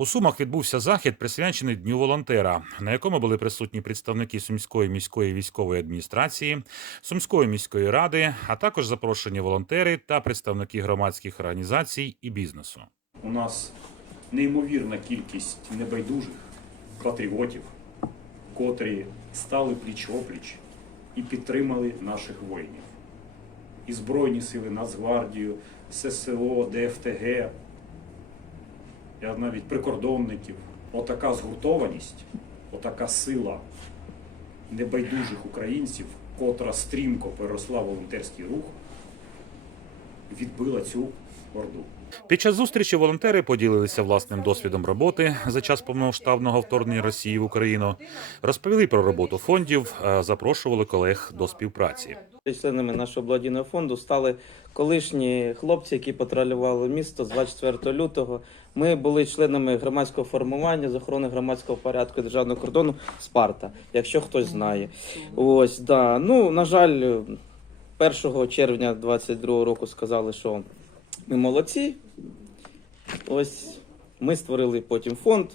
У Сумах відбувся захід, присвячений Дню волонтера, на якому були присутні представники Сумської міської військової адміністрації, Сумської міської ради, а також запрошені волонтери та представники громадських організацій і бізнесу. У нас неймовірна кількість небайдужих патріотів, котрі стали пліч-опліч і підтримали наших воїнів. І Збройні сили, Нацгвардію, ССО, ДФТГ, я навіть прикордонників. Отака згуртованість, отака сила небайдужих українців, котра стрімко переросла волонтерський рух, відбила цю орду. Під час зустрічі волонтери поділилися власним досвідом роботи за час повномасштабного вторгнення Росії в Україну, розповіли про роботу фондів, е, запрошували колег до співпраці. Членами нашого благодійного фонду стали колишні хлопці, які патрулювали місто з 24 лютого. Ми були членами громадського формування з охорони громадського порядку і державного кордону Спарта, якщо хтось знає. Ось да. Ну на жаль, 1 червня 2022 року сказали, що ми молодці. Ось ми створили потім фонд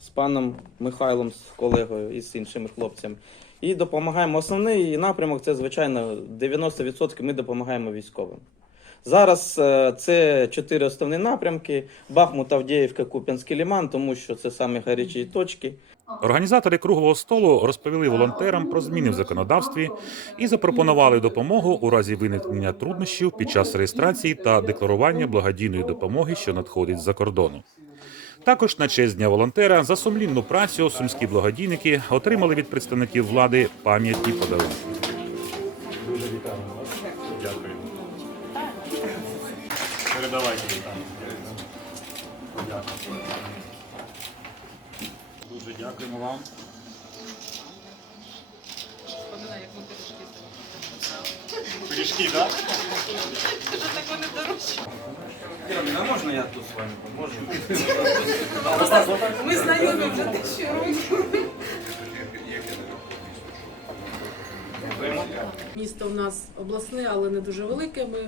з паном Михайлом, з колегою і з іншими хлопцями. І допомагаємо. Основний напрямок це, звичайно, 90% ми допомагаємо військовим. Зараз е, це чотири основні напрямки: Бахмут, Авдіївка, Куп'янський ліман, тому що це самі гарячі точки. Організатори круглого столу розповіли волонтерам про зміни в законодавстві і запропонували допомогу у разі виникнення труднощів під час реєстрації та декларування благодійної допомоги, що надходить з-за кордону. Також на честь дня волонтера за сумлінну працю сумські благодійники отримали від представників влади пам'ятні подарунки. Дуже вітаємо вас. Дякую. Передавайте вітання. Дякую. Дуже дякуємо вам. Пиріжки, так? А можна я тут з вами поможу? Ми знайомі вже тисячу років. Місто в нас обласне, але не дуже велике. Ми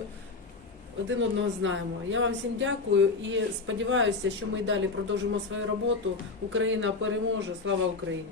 один одного знаємо. Я вам всім дякую і сподіваюся, що ми й далі продовжимо свою роботу. Україна переможе. Слава Україні!